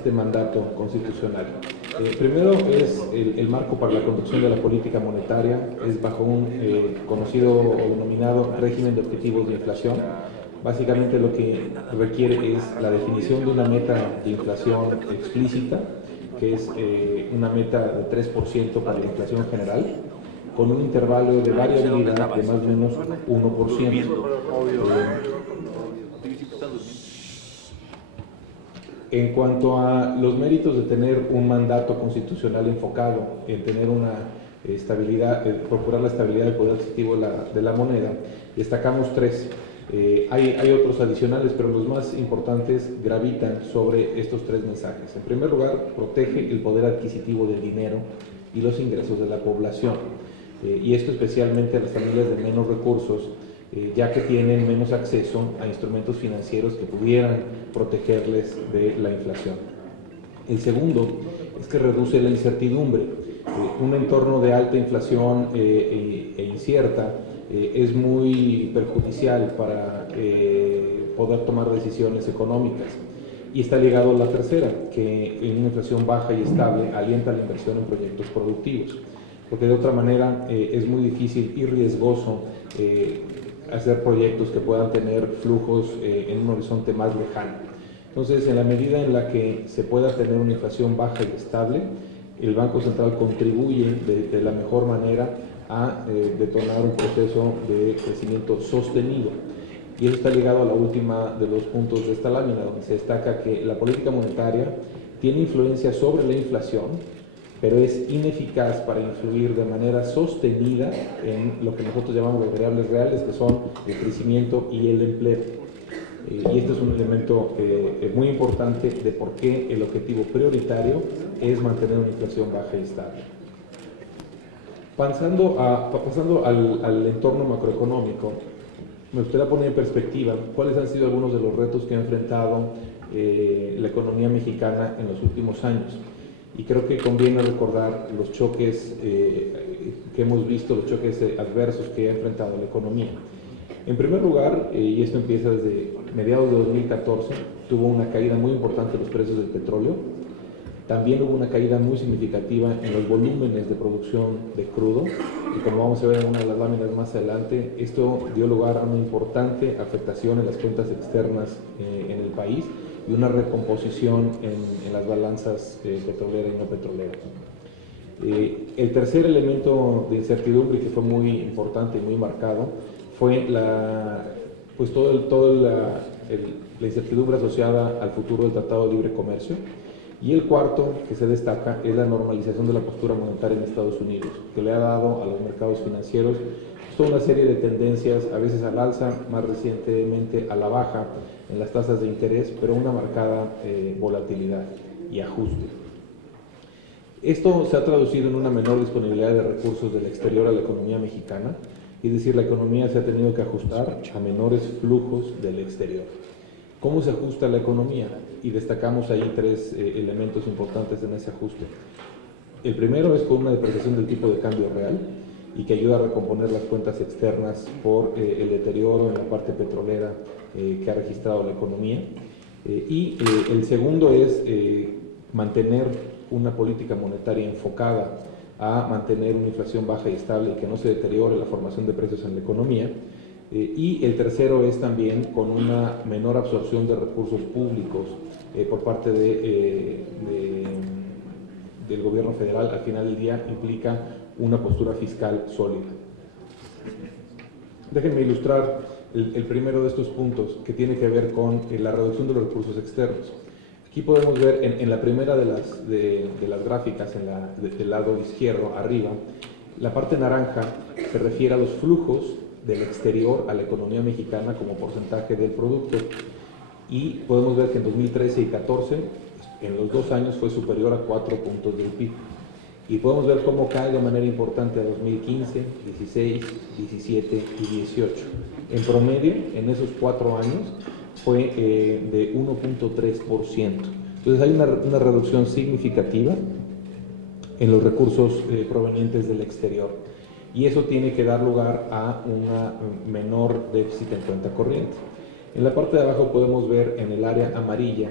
este mandato constitucional? Primero es el marco para la conducción de la política monetaria, es bajo un conocido o denominado régimen de objetivos de inflación. Básicamente lo que requiere es la definición de una meta de inflación explícita, que es una meta de 3% para la inflación general, con un intervalo de variabilidad de más o menos 1%. En cuanto a los méritos de tener un mandato constitucional enfocado en tener una estabilidad, procurar la estabilidad del poder adquisitivo de la moneda, destacamos tres. Hay otros adicionales, pero los más importantes gravitan sobre estos tres mensajes. En primer lugar, protege el poder adquisitivo del dinero y los ingresos de la población, y esto especialmente a las familias de menos recursos, ya que tienen menos acceso a instrumentos financieros que pudieran protegerles de la inflación. El segundo es que reduce la incertidumbre. Un entorno de alta inflación e incierta es muy perjudicial para poder tomar decisiones económicas. Y está ligado a la tercera, que en una inflación baja y estable alienta la inversión en proyectos productivos, porque de otra manera es muy difícil y riesgoso hacer proyectos que puedan tener flujos en un horizonte más lejano. Entonces, en la medida en la que se pueda tener una inflación baja y estable, el Banco Central contribuye de la mejor manera a detonar un proceso de crecimiento sostenido. Y eso está ligado a la última de los puntos de esta lámina, donde se destaca que la política monetaria tiene influencia sobre la inflación, pero es ineficaz para influir de manera sostenida en lo que nosotros llamamos las variables reales, que son el crecimiento y el empleo. Y este es un elemento muy importante de por qué el objetivo prioritario es mantener una inflación baja y estable. Pasando al entorno macroeconómico, me gustaría poner en perspectiva cuáles han sido algunos de los retos que ha enfrentado la economía mexicana en los últimos años. Y creo que conviene recordar los choques que hemos visto, los choques adversos que ha enfrentado la economía. En primer lugar, y esto empieza desde mediados de 2014, tuvo una caída muy importante en los precios del petróleo. También hubo una caída muy significativa en los volúmenes de producción de crudo, y como vamos a ver en una de las láminas más adelante, esto dio lugar a una importante afectación en las cuentas externas en el país y una recomposición en las balanzas petrolera y no petrolera. El tercer elemento de incertidumbre que fue muy importante y muy marcado fue la incertidumbre asociada al futuro del Tratado de Libre Comercio. Y el cuarto que se destaca es la normalización de la postura monetaria en Estados Unidos, que le ha dado a los mercados financieros toda una serie de tendencias, a veces al alza, más recientemente a la baja en las tasas de interés, pero una marcada volatilidad y ajuste. Esto se ha traducido en una menor disponibilidad de recursos del exterior a la economía mexicana, es decir, la economía se ha tenido que ajustar a menores flujos del exterior. ¿Cómo se ajusta la economía? Y destacamos ahí tres elementos importantes en ese ajuste. El primero es con una depreciación del tipo de cambio real y que ayuda a recomponer las cuentas externas por el deterioro en la parte petrolera que ha registrado la economía. El segundo es mantener una política monetaria enfocada a mantener una inflación baja y estable y que no se deteriore la formación de precios en la economía. Y el tercero es también con una menor absorción de recursos públicos por parte del gobierno federal. Al final del día implica una postura fiscal sólida. Déjenme ilustrar el primero de estos puntos, que tiene que ver con la reducción de los recursos externos. Aquí podemos ver en la primera de las gráficas, del lado izquierdo, arriba, la parte naranja se refiere a los flujos del exterior a la economía mexicana como porcentaje del producto, y podemos ver que en 2013 y 2014, en los 2 años, fue superior a 4 puntos del PIB, y podemos ver cómo cae de manera importante a 2015, 16, 17 y 18. En promedio, en esos 4 años, fue de 1.3%. Entonces hay una reducción significativa en los recursos provenientes del exterior. Y eso tiene que dar lugar a un menor déficit en cuenta corriente. En la parte de abajo podemos ver en el área amarilla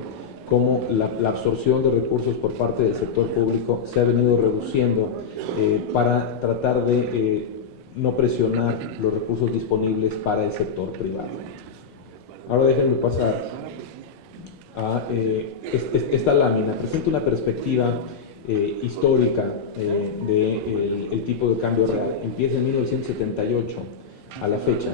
cómo la absorción de recursos por parte del sector público se ha venido reduciendo para tratar de no presionar los recursos disponibles para el sector privado. Ahora déjenme pasar a esta lámina. Presenta una perspectiva histórica del tipo de cambio real. Empieza en 1978 a la fecha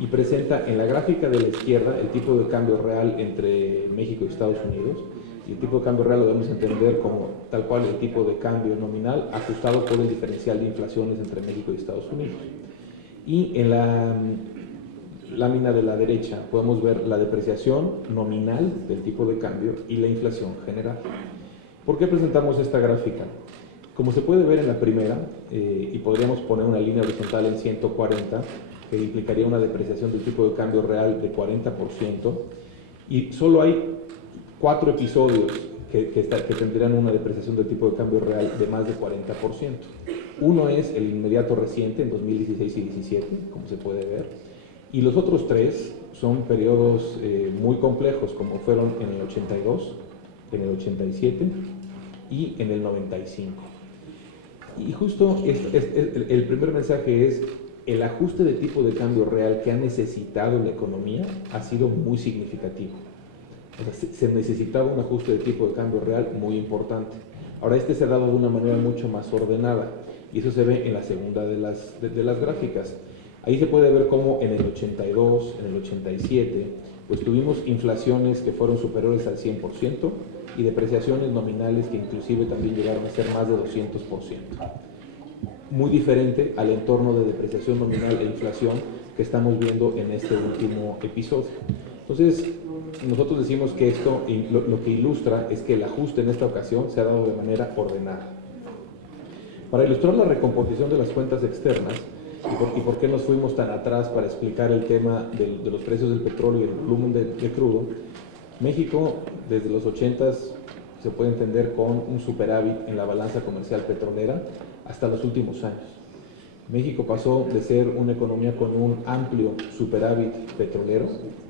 y presenta en la gráfica de la izquierda el tipo de cambio real entre México y Estados Unidos, y el tipo de cambio real lo debemos entender como tal cual el tipo de cambio nominal ajustado por el diferencial de inflaciones entre México y Estados Unidos. Y en la lámina de la derecha podemos ver la depreciación nominal del tipo de cambio y la inflación general. ¿Por qué presentamos esta gráfica? Como se puede ver en la primera, y podríamos poner una línea horizontal en 140, que implicaría una depreciación del tipo de cambio real de 40%, y solo hay 4 episodios que tendrían una depreciación del tipo de cambio real de más de 40%. Uno es el inmediato reciente, en 2016 y 2017, como se puede ver, y los otros 3 son periodos muy complejos, como fueron en el 82, en el 87 y en el 95. Y justo el primer mensaje es: el ajuste de tipo de cambio real que ha necesitado la economía ha sido muy significativo. O sea, se necesitaba un ajuste de tipo de cambio real muy importante. Ahora se ha dado de una manera mucho más ordenada, y eso se ve en la segunda de las gráficas. Ahí se puede ver cómo en el 82, en el 87, pues tuvimos inflaciones que fueron superiores al 100% y depreciaciones nominales que inclusive también llegaron a ser más de 200%. Muy diferente al entorno de depreciación nominal e inflación que estamos viendo en este último episodio. Entonces, nosotros decimos que esto lo que ilustra es que el ajuste en esta ocasión se ha dado de manera ordenada. Para ilustrar la recomposición de las cuentas externas y por qué nos fuimos tan atrás para explicar el tema de los precios del petróleo y el volumen de crudo, México desde los 80s se puede entender con un superávit en la balanza comercial petrolera hasta los últimos años. México pasó de ser una economía con un amplio superávit petrolero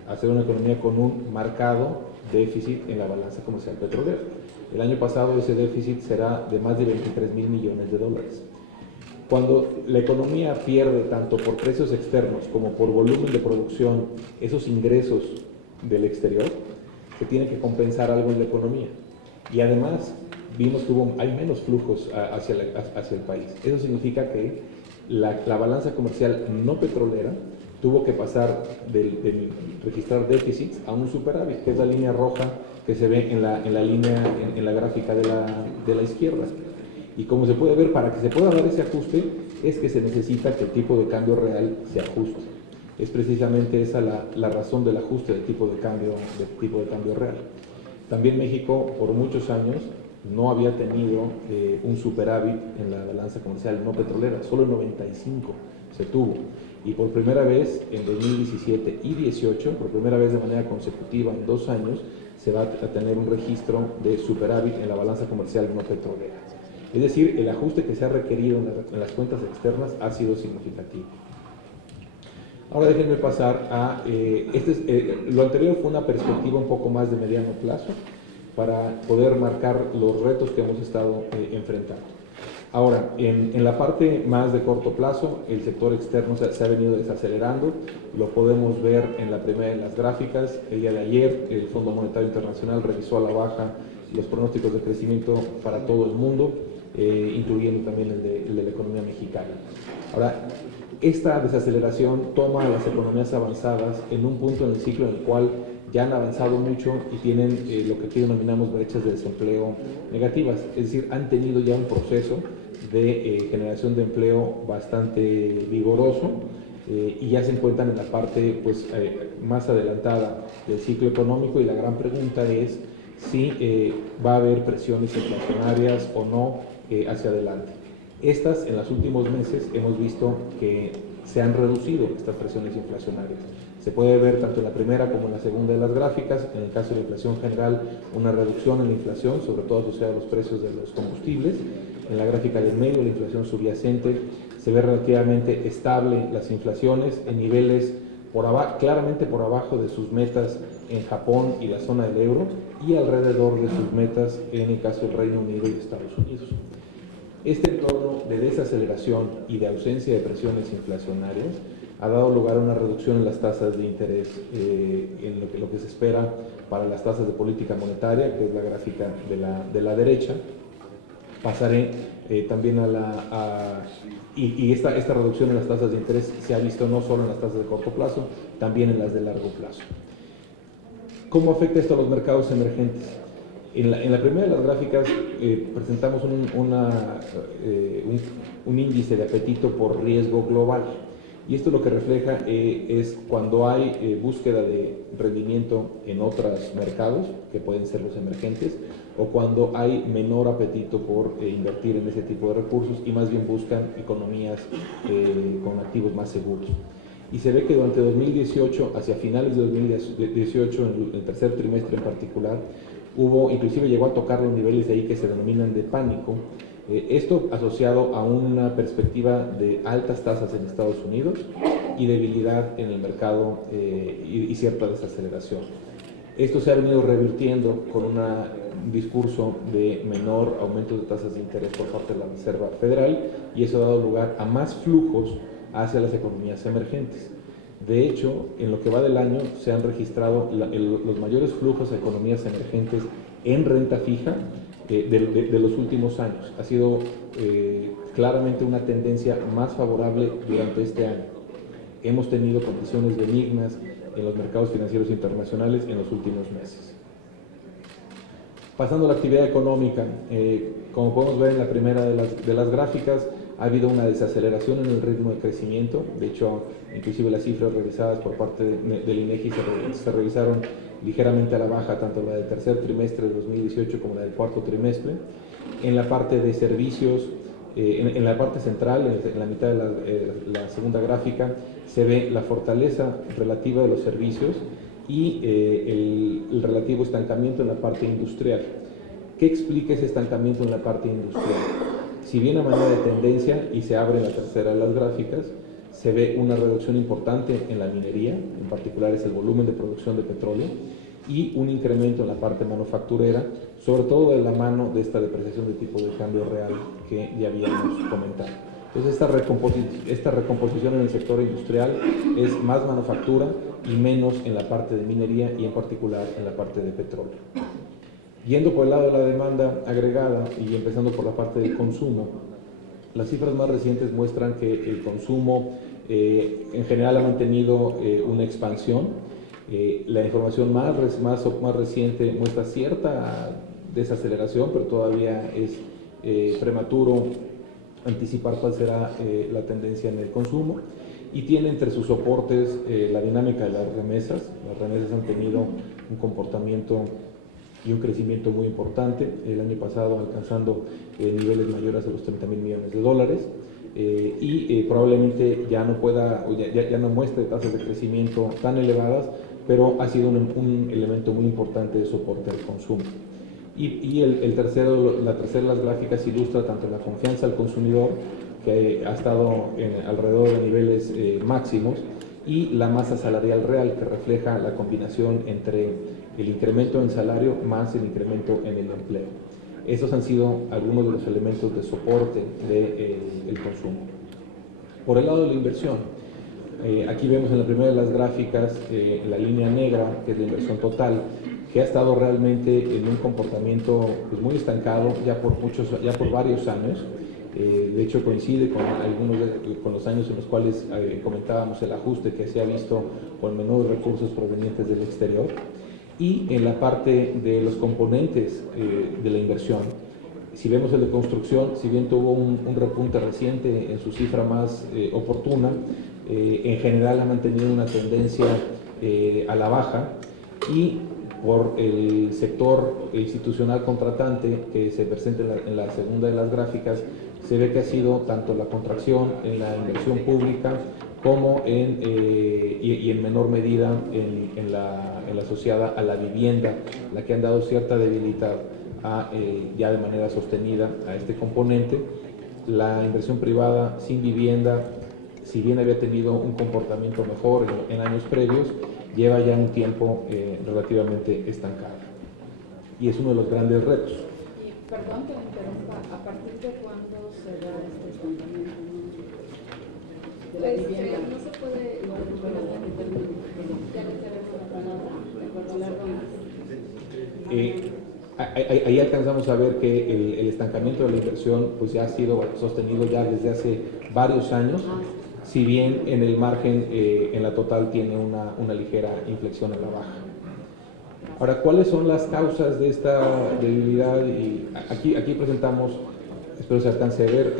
a ser una economía con un marcado déficit en la balanza comercial petrolera. El año pasado ese déficit será de más de 23,000 millones de dólares. Cuando la economía pierde tanto por precios externos como por volumen de producción esos ingresos del exterior, se tiene que compensar algo en la economía. Y además vimos que hay menos flujos hacia el país. Eso significa que la balanza comercial no petrolera tuvo que pasar de registrar déficits a un superávit, que es la línea roja que se ve en la gráfica de la izquierda. Y como se puede ver, para que se pueda dar ese ajuste, es que se necesita que el tipo de cambio real se ajuste. Es precisamente esa la razón del ajuste del tipo de cambio real. También México, por muchos años, no había tenido un superávit en la balanza comercial no petrolera, solo en 95 se tuvo. Y por primera vez en 2017 y 2018, por primera vez de manera consecutiva en 2 años, se va a tener un registro de superávit en la balanza comercial no petrolera. Es decir, el ajuste que se ha requerido en las cuentas externas ha sido significativo. Ahora déjenme pasar a... lo anterior fue una perspectiva un poco más de mediano plazo para poder marcar los retos que hemos estado enfrentando. Ahora, en la parte más de corto plazo, el sector externo se ha venido desacelerando, lo podemos ver en la primera de las gráficas. El día de ayer, el Fondo Monetario Internacional revisó a la baja los pronósticos de crecimiento para todo el mundo, incluyendo también el de la economía mexicana. Ahora, esta desaceleración toma a las economías avanzadas en un punto en el ciclo en el cual ya han avanzado mucho y tienen lo que aquí denominamos brechas de desempleo negativas, es decir, han tenido ya un proceso de generación de empleo bastante vigoroso y ya se encuentran en la parte más adelantada del ciclo económico, y la gran pregunta es si va a haber presiones inflacionarias o no hacia adelante. Estas, en los últimos meses, hemos visto que se han reducido estas presiones inflacionarias. Se puede ver tanto en la primera como en la segunda de las gráficas. En el caso de la inflación general, una reducción en la inflación, sobre todo asociada a los precios de los combustibles. En la gráfica del medio, la inflación subyacente, se ve relativamente estable las inflaciones en niveles claramente por abajo de sus metas en Japón y la zona del euro, y alrededor de sus metas en el caso del Reino Unido y Estados Unidos. Este entorno de desaceleración y de ausencia de presiones inflacionarias ha dado lugar a una reducción en las tasas de interés, en lo que se espera para las tasas de política monetaria, que es la gráfica de la derecha. Pasaré también esta reducción en las tasas de interés se ha visto no solo en las tasas de corto plazo, también en las de largo plazo. ¿Cómo afecta esto a los mercados emergentes? En la primera de las gráficas presentamos un índice de apetito por riesgo global, y esto lo que refleja es cuando hay búsqueda de rendimiento en otros mercados, que pueden ser los emergentes, o cuando hay menor apetito por invertir en ese tipo de recursos y más bien buscan economías con activos más seguros. Y se ve que durante 2018, hacia finales de 2018, en el tercer trimestre en particular, inclusive llegó a tocar los niveles de ahí que se denominan de pánico, esto asociado a una perspectiva de altas tasas en Estados Unidos y debilidad en el mercado y cierta desaceleración. Esto se ha venido revirtiendo con un discurso de menor aumento de tasas de interés por parte de la Reserva Federal, y eso ha dado lugar a más flujos hacia las economías emergentes. De hecho, en lo que va del año se han registrado los mayores flujos a economías emergentes en renta fija de los últimos años. Ha sido claramente una tendencia más favorable durante este año. Hemos tenido condiciones benignas en los mercados financieros internacionales en los últimos meses. Pasando a la actividad económica, como podemos ver en la primera de las gráficas, ha habido una desaceleración en el ritmo de crecimiento. De hecho, inclusive las cifras revisadas por parte del INEGI se revisaron ligeramente a la baja, tanto la del tercer trimestre de 2018 como la del cuarto trimestre. En la parte de servicios, en la parte central, en la mitad de la segunda gráfica, se ve la fortaleza relativa de los servicios y el relativo estancamiento en la parte industrial. ¿Qué explica ese estancamiento en la parte industrial? Si bien a manera de tendencia, y se abre en la tercera de las gráficas, se ve una reducción importante en la minería, en particular es el volumen de producción de petróleo, y un incremento en la parte manufacturera, sobre todo de la mano de esta depreciación de tipo de cambio real que ya habíamos comentado. Entonces esta recomposición en el sector industrial es más manufactura y menos en la parte de minería y en particular en la parte de petróleo. Yendo por el lado de la demanda agregada y empezando por la parte del consumo, las cifras más recientes muestran que el consumo en general ha mantenido una expansión. La información más reciente muestra cierta desaceleración, pero todavía es prematuro anticipar cuál será la tendencia en el consumo, y tiene entre sus soportes la dinámica de las remesas. Las remesas han tenido un comportamiento y un crecimiento muy importante, el año pasado alcanzando niveles mayores a los 30.000 millones de dólares, y probablemente ya no muestre tasas de crecimiento tan elevadas, pero ha sido un elemento muy importante de soporte al consumo. Y la tercera de las gráficas ilustra tanto la confianza al consumidor, que ha estado alrededor de niveles máximos, y la masa salarial real, que refleja la combinación entre el incremento en salario más el incremento en el empleo. Estos han sido algunos de los elementos de soporte del consumo. Por el lado de la inversión, aquí vemos en la primera de las gráficas la línea negra, que es la inversión total, que ha estado realmente en un comportamiento pues, muy estancado ya por varios años. De hecho coincide con los años en los cuales comentábamos el ajuste que se ha visto con menores recursos provenientes del exterior. Y en la parte de los componentes de la inversión, si vemos el de construcción, si bien tuvo un repunte reciente en su cifra más oportuna, en general ha mantenido una tendencia a la baja, y por el sector institucional contratante que se presenta en la segunda de las gráficas, se ve que ha sido tanto la contracción en la inversión pública como y en menor medida en la asociada a la vivienda, la que han dado cierta debilidad ya de manera sostenida a este componente. La inversión privada sin vivienda, si bien había tenido un comportamiento mejor en años previos, lleva ya un tiempo relativamente estancada. Y es uno de los grandes retos. Y perdón que me interrumpa, ¿a partir de cuándo se da este estancamiento de la vivienda? No se puede recuperar ya que tenemos la palabra, de acuerdo a la ronda. Ahí alcanzamos a ver que el estancamiento de la inversión pues ya ha sido sostenido ya desde hace varios años, si bien en el margen, en la total, tiene una ligera inflexión a la baja. Ahora, ¿cuáles son las causas de esta debilidad? Y aquí presentamos, espero se alcance a ver,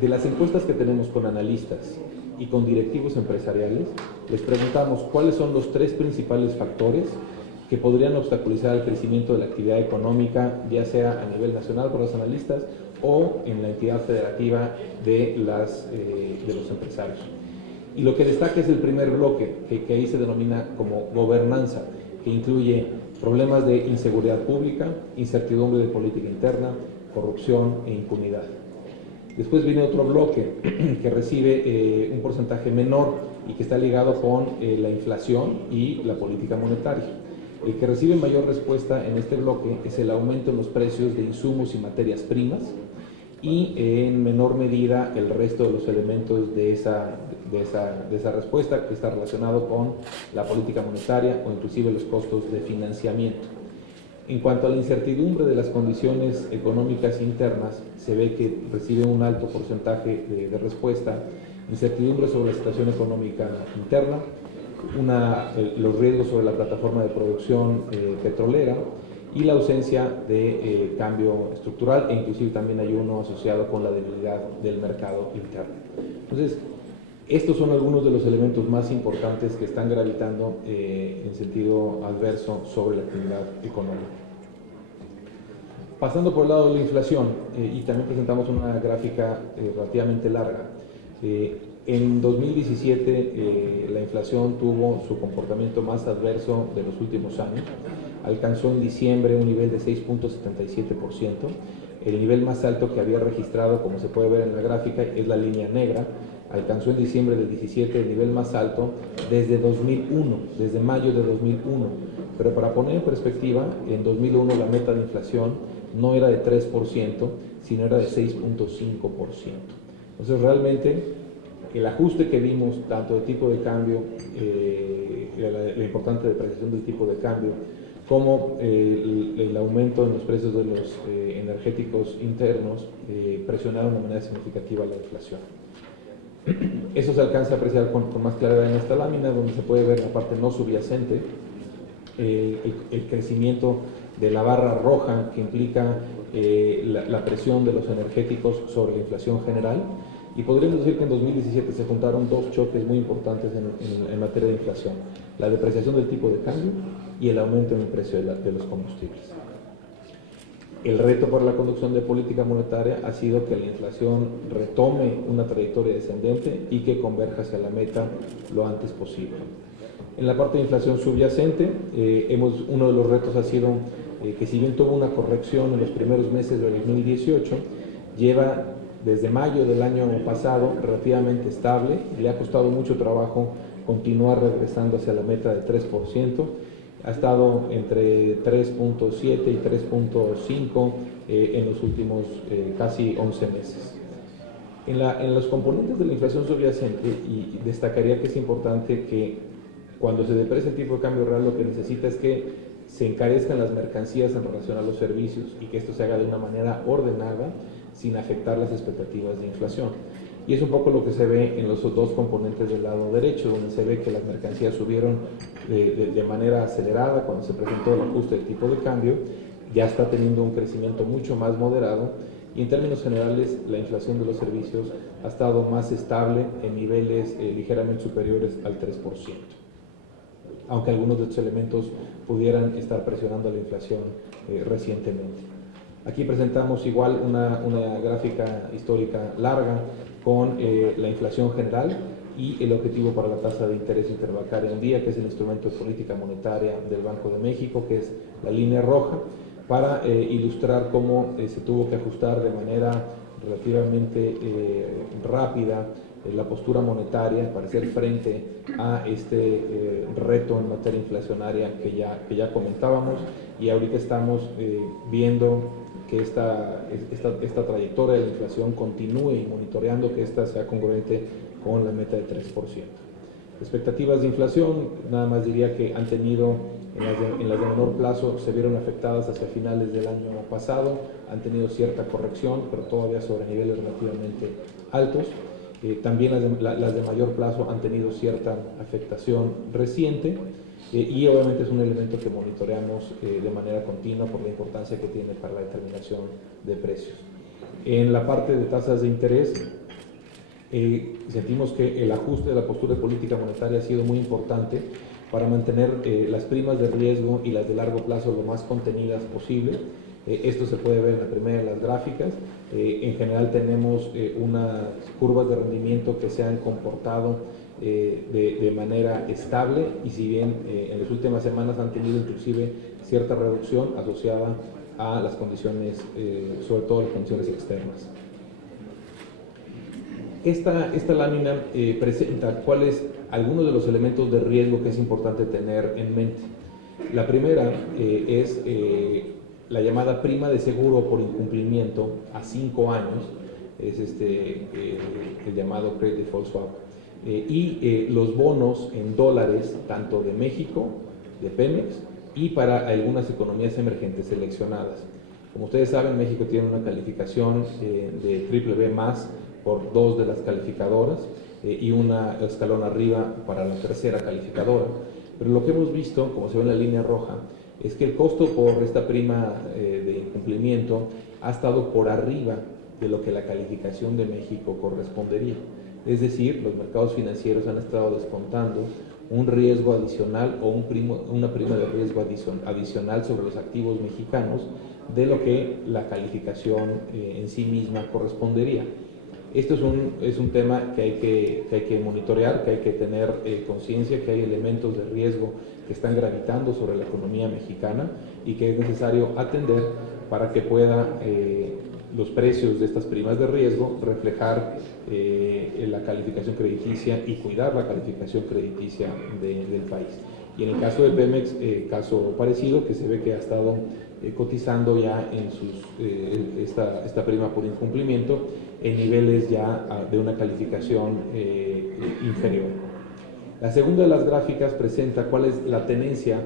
de las encuestas que tenemos con analistas y con directivos empresariales, les preguntamos cuáles son los 3 principales factores que podrían obstaculizar el crecimiento de la actividad económica, ya sea a nivel nacional por los analistas o en la entidad federativa de los empresarios. Y lo que destaca es el primer bloque, que ahí se denomina como gobernanza, que incluye problemas de inseguridad pública, incertidumbre de política interna, corrupción e impunidad. Después viene otro bloque que recibe un porcentaje menor y que está ligado con la inflación y la política monetaria. El que recibe mayor respuesta en este bloque es el aumento en los precios de insumos y materias primas y en menor medida el resto de los elementos de esa respuesta, que está relacionado con la política monetaria o inclusive los costos de financiamiento. En cuanto a la incertidumbre de las condiciones económicas internas, se ve que recibe un alto porcentaje de respuesta, incertidumbre sobre la situación económica interna, los riesgos sobre la plataforma de producción petrolera y la ausencia de cambio estructural, e inclusive también hay uno asociado con la debilidad del mercado interno. Entonces, estos son algunos de los elementos más importantes que están gravitando en sentido adverso sobre la actividad económica. Pasando por el lado de la inflación, y también presentamos una gráfica relativamente larga. En 2017 la inflación tuvo su comportamiento más adverso de los últimos años. Alcanzó en diciembre un nivel de 6.77%. El nivel más alto que había registrado, como se puede ver en la gráfica, es la línea negra. Alcanzó en diciembre del 17 el nivel más alto desde 2001, desde mayo de 2001. Pero para poner en perspectiva, en 2001 la meta de inflación no era de 3%, sino era de 6.5%. Entonces realmente el ajuste que vimos, tanto de tipo de cambio, la importante depreciación del tipo de cambio, como el aumento en los precios de los energéticos internos, presionaron de manera significativa la inflación. Eso se alcanza a apreciar con más claridad en esta lámina, donde se puede ver la parte no subyacente, el crecimiento de la barra roja, que implica la presión de los energéticos sobre la inflación general. Y podríamos decir que en 2017 se juntaron 2 choques muy importantes en materia de inflación: la depreciación del tipo de cambio y el aumento en el precio de los combustibles. El reto para la conducción de política monetaria ha sido que la inflación retome una trayectoria descendente y que converja hacia la meta lo antes posible. En la parte de inflación subyacente, uno de los retos ha sido que, si bien tuvo una corrección en los primeros meses del 2018, lleva desde mayo del año pasado relativamente estable. Le ha costado mucho trabajo continuar regresando hacia la meta de 3%. Ha estado entre 3.7 y 3.5 en los últimos casi 11 meses. En los componentes de la inflación subyacente, y destacaría que es importante que cuando se deprecia el tipo de cambio real, lo que necesita es que se encarezcan las mercancías en relación a los servicios y que esto se haga de una manera ordenada, sin afectar las expectativas de inflación. Y es un poco lo que se ve en los 2 componentes del lado derecho, donde se ve que las mercancías subieron de manera acelerada cuando se presentó el ajuste del tipo de cambio. Ya está teniendo un crecimiento mucho más moderado, y en términos generales la inflación de los servicios ha estado más estable en niveles ligeramente superiores al 3%, aunque algunos de estos elementos pudieran estar presionando la inflación recientemente. Aquí presentamos igual una gráfica histórica larga con la inflación general y el objetivo para la tasa de interés interbancaria en día, que es el instrumento de política monetaria del Banco de México, que es la línea roja, para ilustrar cómo se tuvo que ajustar de manera relativamente rápida la postura monetaria para hacer frente a este reto en materia inflacionaria que ya comentábamos, y ahorita estamos viendo que esta trayectoria de la inflación continúe y monitoreando que esta sea congruente con la meta de 3%. Expectativas de inflación, nada más diría que han tenido, en las de menor plazo, se vieron afectadas hacia finales del año pasado, han tenido cierta corrección, pero todavía sobre niveles relativamente altos. También las de mayor plazo han tenido cierta afectación reciente, y obviamente es un elemento que monitoreamos de manera continua por la importancia que tiene para la determinación de precios. En la parte de tasas de interés, sentimos que el ajuste de la postura de política monetaria ha sido muy importante para mantener las primas de riesgo y las de largo plazo lo más contenidas posible. Esto se puede ver en la primera de las gráficas. En general tenemos unas curvas de rendimiento que se han comportado de manera estable, y si bien en las últimas semanas han tenido inclusive cierta reducción asociada a las condiciones, sobre todo las condiciones externas. Esta lámina presenta cuáles algunos de los elementos de riesgo que es importante tener en mente. La primera es la llamada prima de seguro por incumplimiento a 5 años, es el llamado Credit Default Swap, y los bonos en dólares, tanto de México, de Pemex, y para algunas economías emergentes seleccionadas. Como ustedes saben, México tiene una calificación de BBB+, por 2 de las calificadoras, y una escalón arriba para la tercera calificadora. Pero lo que hemos visto, como se ve en la línea roja, es que el costo por esta prima de incumplimiento ha estado por arriba de lo que la calificación de México correspondería. Es decir, los mercados financieros han estado descontando un riesgo adicional o una prima de riesgo adicional sobre los activos mexicanos de lo que la calificación en sí misma correspondería. Esto es un tema que hay que monitorear, que hay que tener conciencia, que hay elementos de riesgo que están gravitando sobre la economía mexicana y que es necesario atender para que pueda los precios de estas primas de riesgo reflejar la calificación crediticia y cuidar la calificación crediticia del país. Y en el caso de Pemex, caso parecido, que se ve que ha estado cotizando ya en esta prima por incumplimiento en niveles ya de una calificación inferior. La segunda de las gráficas presenta cuál es la tenencia